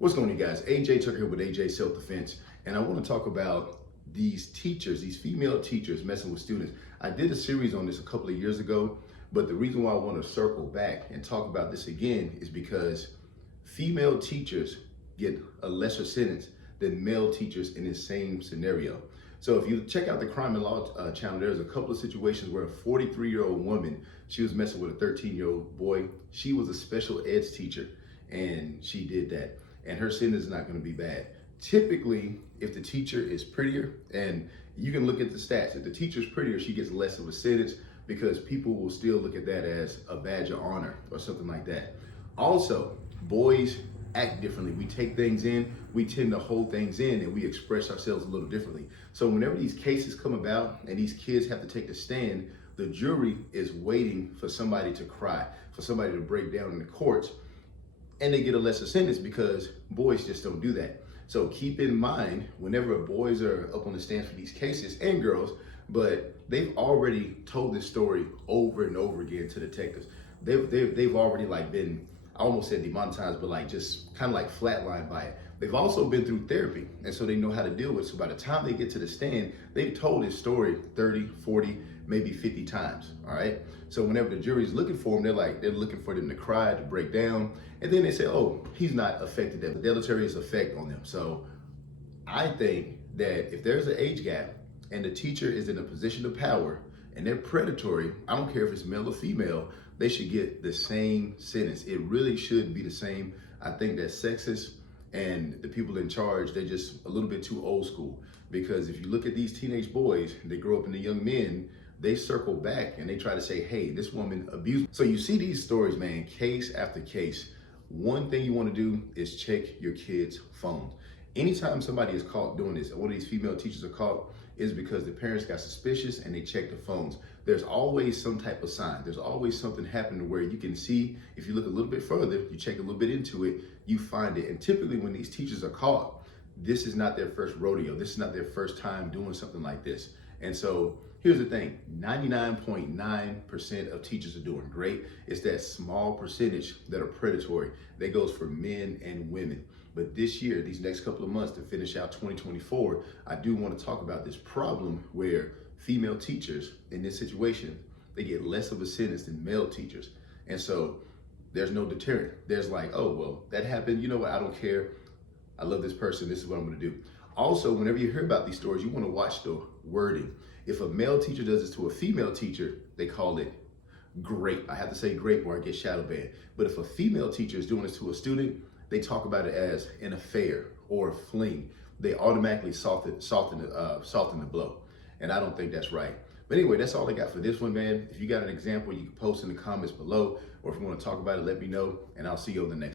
What's going on, you guys? AJ Tucker here with AJ Self Defense, and I want to talk about these teachers, these female teachers messing with students. I did a series on this a couple of years ago, but the reason why I want to circle back and talk about this again is because female teachers get a lesser sentence than male teachers in the same scenario. So if you check out the Crime and Law channel, there's a couple of situations where a 43-year-old woman, she was messing with a 13-year-old boy. She was a special eds teacher, and she did that. And her sentence is not going to be bad. Typically, if the teacher is prettier, and you can look at the stats, if the teacher's prettier, she gets less of a sentence because people will still look at that as a badge of honor or something like that. Also, boys act differently. We take things in, we tend to hold things in, and we express ourselves a little differently. So whenever these cases come about and these kids have to take a stand, the jury is waiting for somebody to cry, for somebody to break down in the courts, and they get a lesser sentence because boys just don't do that. So keep in mind, whenever boys are up on the stand for these cases, and girls, but they've already told this story over and over again to detectives. They've already been, I almost said demonetized, but just kind of flatlined by it. They've also been through therapy, and so they know how to deal with it. So by the time they get to the stand, they've told this story 30, 40, maybe 50 times, all right? So whenever the jury's looking for them, they're looking for them to cry, to break down, and then they say, oh, he's not affected, that deleterious effect on them. So I think that if there's an age gap and the teacher is in a position of power and they're predatory, I don't care if it's male or female, they should get the same sentence. It really should be the same. I think that's sexist, and the people in charge, they're just a little bit too old school. Because if you look at these teenage boys, they grow up into young men, they circle back and they try to say, hey, this woman abused me. So you see these stories, man, case after case. One thing you want to do is check your kids' phones. Anytime somebody is caught doing this, one of these female teachers are caught, is because the parents got suspicious and they checked the phones. There's always some type of sign. There's always something happening where you can see, if you look a little bit further, you check a little bit into it, you find it. And typically when these teachers are caught, this is not their first rodeo. This is not their first time doing something like this. And so here's the thing, 99.9% of teachers are doing great. It's that small percentage that are predatory. That goes for men and women. But this year, these next couple of months to finish out 2024, I do want to talk about this problem where female teachers in this situation, they get less of a sentence than male teachers. And so there's no deterrent. There's oh, well, that happened. You know what? I don't care. I love this person. This is what I'm going to do. Also, whenever you hear about these stories, you want to watch the wording. If a male teacher does this to a female teacher, they call it grape. I have to say grape or I get shadow banned. But if a female teacher is doing this to a student, they talk about it as an affair or a fling. They automatically soften the blow. And I don't think that's right. But anyway, that's all I got for this one, man. If you got an example, you can post in the comments below. Or if you want to talk about it, let me know. And I'll see you on the next.